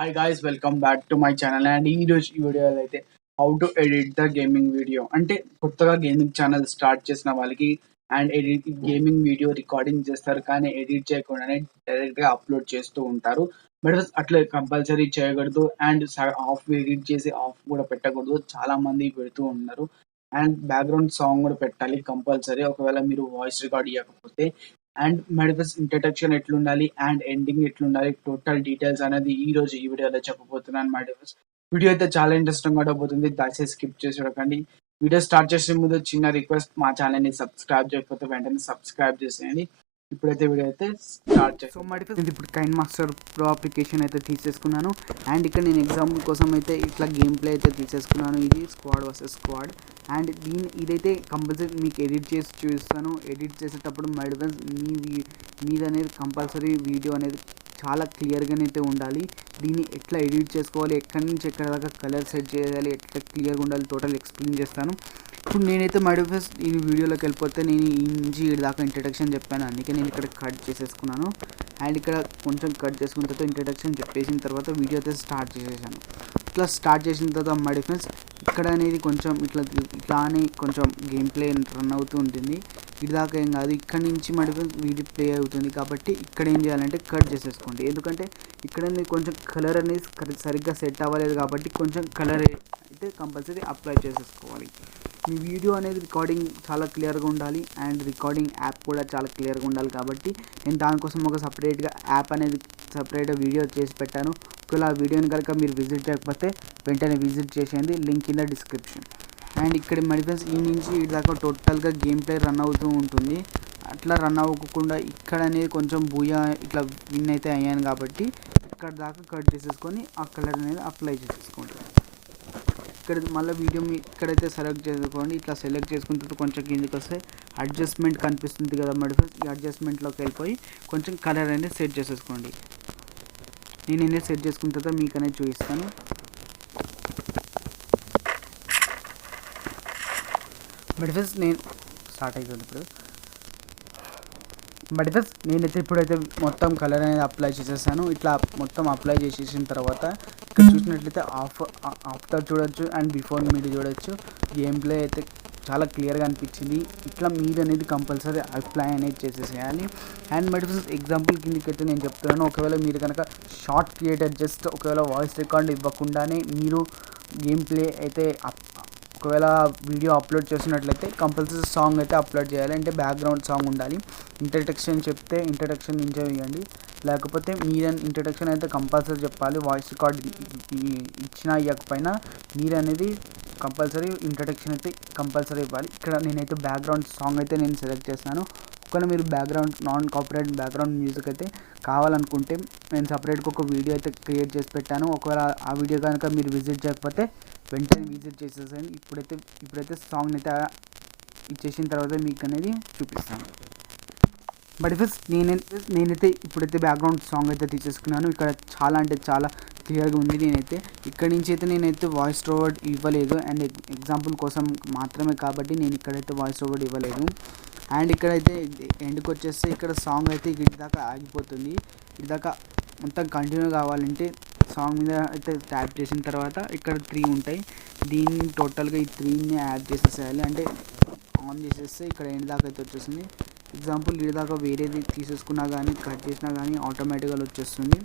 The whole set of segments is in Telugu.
Hi guys, welcome back to my channel. And ఈ రోజు ఈ వీడియోలో అయితే how to edit the gaming video, అంటే కొత్తగా గేమింగ్ ఛానల్ స్టార్ట్ చేసిన వాళ్ళకి అండ్ గేమింగ్ వీడియో రికార్డింగ్ చేస్తారు కానీ ఎడిట్ చేయకుండానే డైరెక్ట్ గా అప్లోడ్ చేస్తూ ఉంటారు. బట్ అట్లా కంపల్సరీ చేయకూడదు అండ్ ఆఫ్ ఎడిట్ చేసి ఆఫ్ కూడా పెట్టకూడదు. చాలా మంది పెడుతూ ఉన్నారు. అండ్ బ్యాక్గ్రౌండ్ సాంగ్ కూడా పెట్టాలి కంపల్సరీ, ఒకవేళ మీరు వాయిస్ రికార్డ్ ఇవ్వకపోతే. అండ్ మెడికల్స్ ఇంట్రడక్షన్ ఎట్లుండాలి అండ్ ఎండింగ్ ఎట్లుండాలి, టోటల్ డీటెయిల్స్ అనేది ఈ రోజు ఈ వీడియోలో చెప్పబోతున్నాను. మెడికల్స్ వీడియో అయితే చాలా ఇంట్రెస్టింగ్ గా ఉండబోతుంది, దయచేసి స్కిప్ చేసి చూడకండి. వీడియో స్టార్ట్ చేసే ముందు చిన్న రిక్వెస్ట్, మా ఛానల్ ని సబ్స్క్రైబ్ చేయకపోతే వెంటనే సబ్స్క్రైబ్ చేసేయండి. ఇప్పుడైతే వీడియో అయితే స్టార్ట్ చేస్తాను. సో మెడికల్స్ ఇప్పుడు kineMaster ప్రో అప్లికేషన్ అయితే తీసేసుకున్నాను. అండ్ ఇక్కడ నేను ఎగ్జాంపుల్ కోసం అయితే ఇట్లా గేమ్ ప్లే అయితే తీసేసుకున్నాను. ఇది స్క్వాడ్ వర్సెస్ స్క్వాడ్. అండ్ ఇదైతే కంపల్సరీ మీకు ఎడిట్ చేసి చూపిస్తాను. ఎడిట్ చేసేటప్పుడు మెడికల్స్ మీద అనేది కంపల్సరీ వీడియో అనేది చాలా క్లియర్గానే అయితే ఉండాలి. దీన్ని ఎట్లా ఎడిట్ చేసుకోవాలి, ఎక్కడి నుంచి ఎక్కడ దాకా కలర్ సెట్ చేయాలి, ఎట్లా క్లియర్గా ఉండాలి, టోటల్ ఎక్స్ప్లెయిన్ చేస్తాను. ఇప్పుడు నేనైతే ఫస్ట్ ఈ వీడియోలోకి వెళ్ళిపోతే నేను ఈ నుంచి ఈ దాకా ఇంట్రడక్షన్ చెప్పాను, అందుకే నేను ఇక్కడ కట్ చేసేసుకున్నాను. అండ్ ఇక్కడ కొంచెం కట్ చేసుకున్న తర్వాత ఇంట్రడక్షన్ చెప్పేసిన తర్వాత వీడియో అయితే స్టార్ట్ చేసేసాను. ఇట్లా స్టార్ట్ చేసిన తర్వాత ఫ్రెండ్స్ ఇక్కడ అనేది కొంచెం ఇట్లానే కొంచెం గేమ్ ప్లే రన్ అవుతూ ఉంటుంది. ఇది దాకా ఏం కాదు, ఇక్కడ నుంచి ఫ్రెండ్స్ వీడియో ప్లే అవుతుంది కాబట్టి ఇక్కడ ఏం చేయాలంటే కట్ చేసేసుకోండి. ఎందుకంటే ఇక్కడ కొంచెం కలర్ అనేది సరిగ్గా సెట్ అవ్వలేదు కాబట్టి కొంచెం కలర్ అయితే కంపల్సరీ అప్లై చేసేసుకోవాలి. మీ వీడియో అనేది రికార్డింగ్ చాలా క్లియర్గా ఉండాలి అండ్ రికార్డింగ్ యాప్ కూడా చాలా క్లియర్గా ఉండాలి కాబట్టి నేను దానికోసం ఒక సపరేట్గా యాప్ అనేది సపరేట్గా వీడియో చేసి పెట్టాను. ఒకవేళ ఆ వీడియోని కనుక మీరు విజిట్ చేయకపోతే వెంటనే విజిట్ చేసేయండి, link in the description. And ఇక్కడ ఫ్రెండ్స్ ఈ నుంచి ఇటు దాకా టోటల్గా గేమ్ ప్లే రన్ అవుతూ ఉంటుంది. అట్లా రన్ అవ్వకుండా ఇక్కడ అనేది కొంచెం బూయా ఇట్లా విన్ అయితే అయ్యాను కాబట్టి ఇక్కడ దాకా కట్ చేసేసుకొని ఆ కలర్ అనేది అప్లై చేసేసుకోండి. ఇక్కడ మళ్ళీ వీడియో ఇక్కడైతే సెలెక్ట్ చేసుకోండి. ఇట్లా సెలెక్ట్ చేసుకున్న తర్వాత కొంచెం కిందకి వస్తే అడ్జస్ట్మెంట్ కనిపిస్తుంది కదా ఫ్రెండ్స్, ఈ అడ్జస్ట్మెంట్లోకి వెళ్ళిపోయి కొంచెం కలర్ అనేది సెట్ చేసేసుకోండి. నేను అనేది సెట్ చేసుకున్న తర్వాత మీకు అనేది చూపిస్తాను. ఫ్రెండ్స్ నేను స్టార్ట్ అవుతుంది ఇప్పుడు. ఫ్రెండ్స్ నేనైతే ఇప్పుడైతే మొత్తం కలర్ అనేది అప్లై చేసేసాను. ఇట్లా మొత్తం అప్లై చేసేసిన తర్వాత ఇక్కడ చూసినట్లయితే ఆఫ్టర్ చూడొచ్చు అండ్ బిఫోర్ మీరు చూడొచ్చు. గేమ్ ప్లే అయితే చాలా క్లియర్గా అనిపించింది. ఇట్లా మీరు అనేది కంపల్సరీ అప్లై అనేది చేసేసేయాలి. అండ్ ఫ్రెండ్స్ ఎగ్జాంపుల్ కిందకైతే నేను చెప్తున్నాను, ఒకవేళ మీరు కనుక షార్ట్ క్రియేటర్ జస్ట్ ఒకవేళ వాయిస్ రికార్డ్ ఇవ్వకుండానే మీరు గేమ్ ప్లే అయితే ఒకవేళ వీడియో అప్లోడ్ చేసినట్లయితే కంపల్సరీ సాంగ్ అయితే అప్లోడ్ చేయాలి. అంటే బ్యాక్గ్రౌండ్ సాంగ్ ఉండాలి. ఇంట్రడక్షన్ చెప్తే ఇంట్రడక్షన్ ఎంజాయ్ చేయండి, లేకపోతే మీరు ఇంట్రడక్షన్ అయితే కంపల్సరీ చెప్పాలి. వాయిస్ రికార్డ్ ఇచ్చినా ఇవ్వకపోయినా మీరు అనేది కంపల్సరీ ఇంట్రడక్షన్ అయితే కంపల్సరీ ఇవ్వాలి. ఇక్కడ నేనైతే బ్యాక్గ్రౌండ్ సాంగ్ అయితే నేను సెలెక్ట్ చేస్తాను. ఒకవేళ మీరు background non copyright background music అయితే కావాలనుకుంటే నేను సపరేట్గా ఒక వీడియో అయితే క్రియేట్ చేసి పెట్టాను. ఒకవేళ ఆ వీడియో కనుక మీరు విజిట్ చేయకపోతే వెంటనే విజిట్ చేసేసాను. ఇప్పుడైతే సాంగ్ అయితే ఇచ్చేసిన తర్వాత మీకు అనేది చూపిస్తాను. ఫస్ట్ నేనైతే ఇప్పుడైతే బ్యాక్గ్రౌండ్ సాంగ్ అయితే తీసేసుకున్నాను. ఇక్కడ చాలా అంటే చాలా క్లియర్గా ఉంది. నేనైతే ఇక్కడి నుంచి అయితే నేనైతే వాయిస్ ఓవర్ ఇవ్వలేదు, అండ్ ఎగ్జాంపుల్ కోసం మాత్రమే కాబట్టి నేను ఇక్కడైతే వాయిస్ ఓవర్ ఇవ్వలేదు. అండ్ ఇక్కడైతే ఎండ్కి వచ్చేస్తే ఇక్కడ సాంగ్ అయితే ఇటు దాకా ఆగిపోతుంది. ఇటు దాకా మొత్తం కంటిన్యూ కావాలంటే సాంగ్ మీద అయితే ట్యాప్ చేసిన తర్వాత ఇక్కడ 3 ఉంటాయి. దీన్ని టోటల్గా ఈ 3ని యాడ్ చేసేసేయాలి. అంటే ఆన్ చేసేస్తే ఇక్కడ ఎండ్ దాకా అయితే వచ్చేస్తుంది. ఎగ్జాంపుల్ ఇది దాకా వేరేది తీసేసుకున్నా కానీ కట్ చేసినా కానీ ఆటోమేటిక్గా వచ్చేస్తుంది.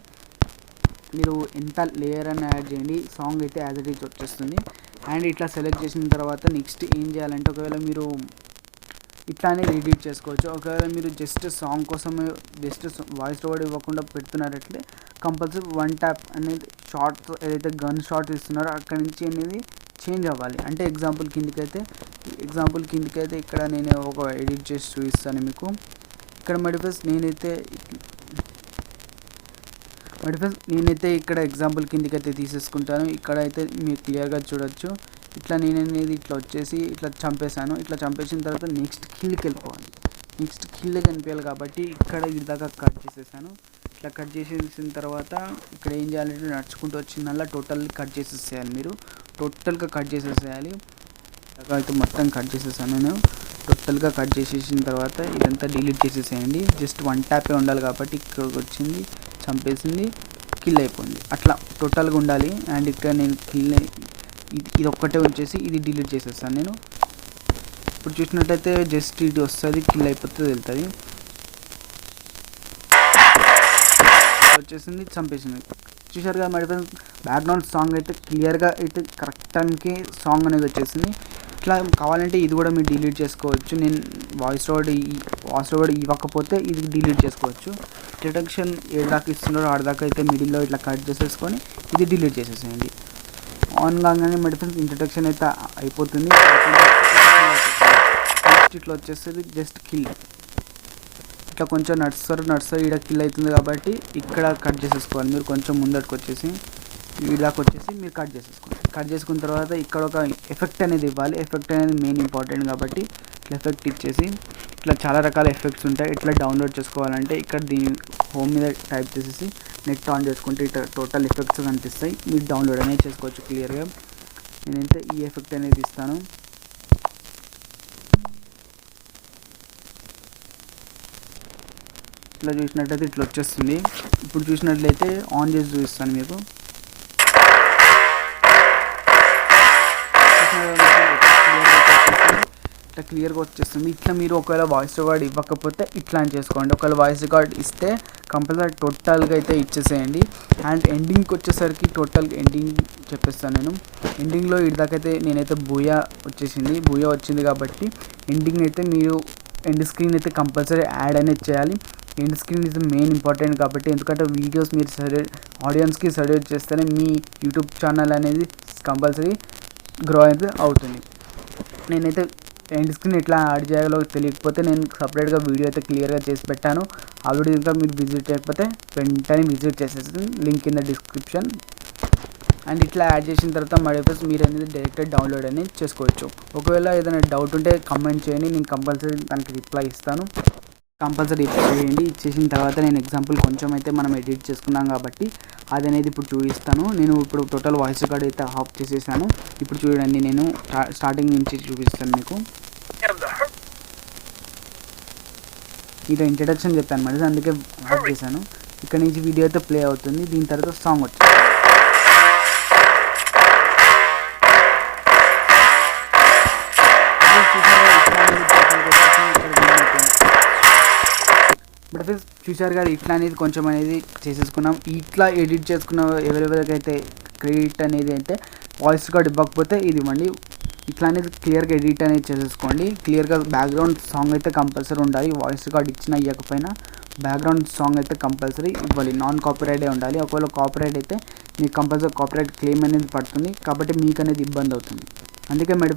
మీరు ఎంత లేయర్ అని యాడ్ చేయండి, సాంగ్ అయితే యాజ్ ఇట్ ఈజ్ వచ్చేస్తుంది. అండ్ ఇట్లా సెలెక్ట్ చేసిన తర్వాత నెక్స్ట్ ఏం చేయాలంటే ఒకవేళ మీరు ఇట్లానే ఎడిట్ చేసుకోవచ్చు. ఒకవేళ మీరు జస్ట్ సాంగ్ కోసమే జస్ట్ వాయిస్ ఓవర్ ఇవ్వకుండా పెడుతున్నారంటే కంపల్సరీ 1 ట్యాప్ అనేది షార్ట్ ఏదైతే గన్ షాట్ ఇస్తున్నారో అక్కడి నుంచి అనేది చేంజ్ అవ్వాలి. అంటే ఎగ్జాంపుల్ కిందకైతే ఇక్కడ నేను ఒక ఎడిట్ చేసి చూపిస్తాను మీకు. ఇక్కడ ఫస్ట్ నేనైతే ఇక్కడ ఎగ్జాంపుల్ కిందకైతే తీసేసుకుంటాను. ఇక్కడైతే మీరు క్లియర్గా చూడొచ్చు. ఇట్లా నేను అనేది ఇట్లా వచ్చేసి ఇట్లా చంపేశాను. ఇట్లా చంపేసిన తర్వాత నెక్స్ట్ కిల్కి వెళ్ళిపోవాలి. నెక్స్ట్ కిల్కి అనిపించాలి కాబట్టి ఇక్కడ ఇది దాకా కట్ చేసేసాను. ఇట్లా కట్ చేసేసిన తర్వాత ఇక్కడ ఏం చేయాలంటే నడుచుకుంటూ వచ్చిందల్లా టోటల్ కట్ చేసేసేయాలి. మీరు టోటల్గా కట్ చేసేసేయాలి. అయితే మొత్తం కట్ చేసేసాను నేను. టోటల్గా కట్ చేసేసిన తర్వాత ఇదంతా డిలీట్ చేసేసేయండి. జస్ట్ 1 ట్యాపే ఉండాలి కాబట్టి ఇక్కడికి వచ్చింది, చంపేసింది, కిల్ అయిపోయింది. అట్లా టోటల్గా ఉండాలి. అండ్ ఇక్కడ నేను ఇది ఒక్కటే ఉంచేసి ఇది డిలీట్ చేసేస్తాను నేను. ఇప్పుడు చూసినట్టయితే జస్ట్ ఇది వస్తుంది, కిల్ అయిపోతుంది, వెళ్తుంది, వచ్చేసింది, చంపేసింది. చూసారు కదా మరి బ్యాక్గ్రౌండ్ సాంగ్ అయితే క్లియర్గా అయితే కరెక్ట్ టైంకి సాంగ్ అనేది వచ్చేసింది. ఇట్లా కావాలంటే ఇది కూడా మీరు డిలీట్ చేసుకోవచ్చు. నేను వాయిస్ ఓవర్ ఇవ్వకపోతే ఇది డిలీట్ చేసుకోవచ్చు. ఇంట్రడక్షన్ ఏడాకి ఇస్తున్నారో ఆడదాకా అయితే మిడిల్లో ఇట్లా కట్ చేసేసుకొని ఇది డిలీట్ చేసేసేయండి. ఆన్ కాగానే మరి ఇంట్రడక్షన్ అయితే అయిపోతుంది. నెక్స్ట్ ఇట్లా వచ్చేస్తుంది జస్ట్ కిల్. ఇట్లా కొంచెం నడుస్తారు ఈడ కిల్ అవుతుంది కాబట్టి ఇక్కడ కట్ చేసేసుకోవాలి. మీరు కొంచెం ముందటికి వచ్చేసి ఈడాకి వచ్చేసి మీరు కట్ చేసేసుకోండి. కట్ చేసుకున్న తర్వాత ఇక్కడ ఒక ఎఫెక్ట్ అనేది ఇవ్వాలి. ఎఫెక్ట్ అనేది మెయిన్ ఇంపార్టెంట్ కాబట్టి ఇట్లా ఎఫెక్ట్ ఇచ్చేసి ఇట్లా చాలా రకాల ఎఫెక్ట్స్ ఉంటాయి. ఇట్లా డౌన్లోడ్ చేసుకోవాలంటే ఇక్కడ దీని హోమ్ మీద టైప్ చేసేసి నెట్ ఆన్ చేసుకుంటే ఇట్లా టోటల్ ఎఫెక్ట్స్ కనిపిస్తాయి. మీరు డౌన్లోడ్ అనేది చేసుకోవచ్చు క్లియర్గా. నేనైతే ఈ ఎఫెక్ట్ అనేది ఇస్తాను. ఇట్లా చూసినట్లయితే ఇట్లా వచ్చేస్తుంది. ఇప్పుడు చూసినట్లయితే ఆన్ చేసి చూపిస్తాను మీకు. ఇట్లా క్లియర్గా వచ్చేస్తుంది. ఇట్లా మీరు ఒకవేళ వాయిస్ రికార్డ్ ఇవ్వకపోతే ఇట్లా అని చేసుకోండి. ఒకవేళ వాయిస్ రికార్డ్ ఇస్తే కంపల్సరీ టోటల్గా అయితే ఇచ్చేసేయండి. అండ్ ఎండింగ్కి వచ్చేసరికి టోటల్ ఎండింగ్ చెప్పేస్తాను నేను. ఎండింగ్లో ఇటుదాకైతే నేనైతే బూయా వచ్చింది కాబట్టి ఎండింగ్ అయితే మీరు ఎండ్ స్క్రీన్ అయితే కంపల్సరీ యాడ్ అనేది చేయాలి. End screen is main important కాబట్టి, ఎందుకంటే వీడియోస్ మీరు ఆడియన్స్కి సజెస్ట్ చేస్తేనే మీ యూట్యూబ్ ఛానల్ అనేది కంపల్సరీ గ్రో అయితే అవుతుంది. నేనైతే ఎండ్ స్క్రీన్ ఎట్లా యాడ్ చేయాలో తెలియకపోతే నేను సపరేట్గా వీడియో అయితే క్లియర్గా చేసి పెట్టాను. ఆ వీడియో ఇంకా మీరు విజిట్ చేయకపోతే వెంటనే విజిట్ చేసేసి link in the description. And ఇట్లా యాడ్ చేసిన తర్వాత మీరు అనేది డైరెక్ట్గా డౌన్లోడ్ అనేది చేసుకోవచ్చు. ఒకవేళ ఏదైనా డౌట్ ఉంటే కమెంట్ చేయండి, నేను కంపల్సరీ దానికి రిప్లై ఇస్తాను. కంపల్సరీ చేయండి. ఇచ్చేసిన తర్వాత నేను ఎగ్జాంపుల్ కొంచెం అయితే మనం ఎడిట్ చేసుకున్నాం కాబట్టి అది అనేది ఇప్పుడు చూపిస్తాను. నేను ఇప్పుడు టోటల్ వాయిస్ రికార్డ్ అయితే ఆఫ్ చేసేసాను. ఇప్పుడు చూడండి, నేను స్టార్టింగ్ నుంచి చూపిస్తాను మీకు. ఇది ఇంట్రడక్షన్ చెప్పాను మరి, అందుకే ఆఫ్ చేశాను. ఇక్కడ నుంచి వీడియో అయితే ప్లే అవుతుంది. దీని తర్వాత సాంగ్ వచ్చింది. బట్ చూసారు కదా, ఇట్లా అనేది కొంచెం అనేది చేసేసుకున్నాం. ఇట్లా ఎడిట్ చేసుకున్న ఎవరెవరికైతే క్రెడిట్ అనేది అయితే వాయిస్ రికార్డ్ ఇవ్వకపోతే ఇది ఇవ్వండి. ఇట్లా అనేది క్లియర్గా ఎడిట్ అనేది చేసేసుకోండి. క్లియర్గా బ్యాక్గ్రౌండ్ సాంగ్ అయితే కంపల్సరీ ఉండాలి. వాయిస్ రికార్డ్ ఇచ్చినా ఇవ్వకపోయినా బ్యాక్గ్రౌండ్ సాంగ్ అయితే కంపల్సరీ ఇవ్వాలి. నాన్ కాపీరైటే ఉండాలి. ఒకవేళ కాపీరైట్ అయితే మీకు కంపల్సరీ కాపీరైట్ క్లెయిమ్ అనేది పడుతుంది కాబట్టి మీకు అనేది ఇబ్బంది అవుతుంది. అందుకే మీరు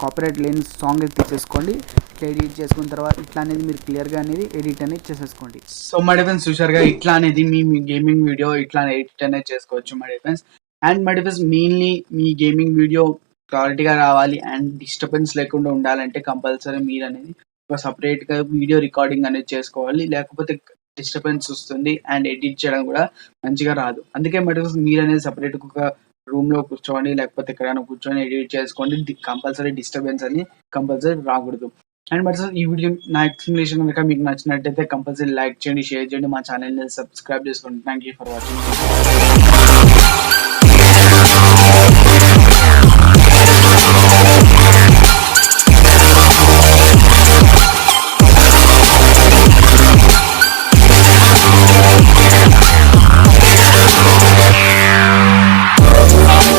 కాపీరైట్ లేని సాంగ్ అయితే తీసేసుకోండి. ఇట్లా ఎడిట్ చేసుకున్న తర్వాత ఇట్లా అనేది మీరు క్లియర్గా అనేది ఎడిట్ అనేది చేసేసుకోండి. సో మై డిఫెన్స్ చూసారుగా, ఇట్లా అనేది మీ గేమింగ్ వీడియో ఇట్లా ఎడిట్ అనేది చేసుకోవచ్చు my defence. And my defence mainly me gaming video క్లారిటీగా రావాలి అండ్ డిస్టర్బెన్స్ లేకుండా ఉండాలంటే కంపల్సరీ మీరు అనేది ఒక సపరేట్గా వీడియో రికార్డింగ్ అనేది చేసుకోవాలి. లేకపోతే డిస్టర్బెన్స్ వస్తుంది అండ్ ఎడిట్ చేయడం కూడా మంచిగా రాదు. అందుకే మై డిఫెన్స్ మీరు అనేది సపరేట్గా ఒక రూమ్లో కూర్చోండి, లేకపోతే ఎక్కడైనా కూర్చొని ఎడిట్ చేసుకోండి. కంపల్సరీ డిస్టర్బెన్స్ అని కంపల్సరీ రాకూడదు. అండ్ మరి ఈ వీడియో నా ఎక్స్ప్లెనేషన్ కనుక మీకు నచ్చినట్టయితే కంపల్సరీ లైక్ చేయండి, షేర్ చేయండి, మా ఛానల్ని సబ్స్క్రైబ్ చేసుకోండి. Thank you for watching.